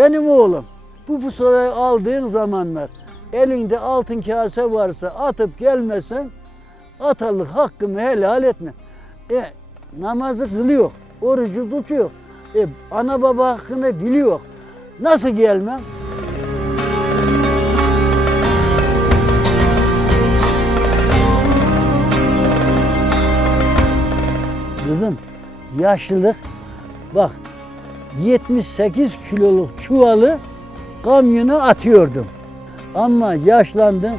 Benim oğlum bu pusulayı aldığın zamanlar elinde altın kase varsa atıp gelmesen atalık hakkımı helal etme. E, namazı kılıyor, orucu tutuyor. E, ana baba hakkını biliyor. Nasıl gelmem? Kızım yaşlılık bak 78 kiloluk çuvalı kamyona atıyordum. Ama yaşlandın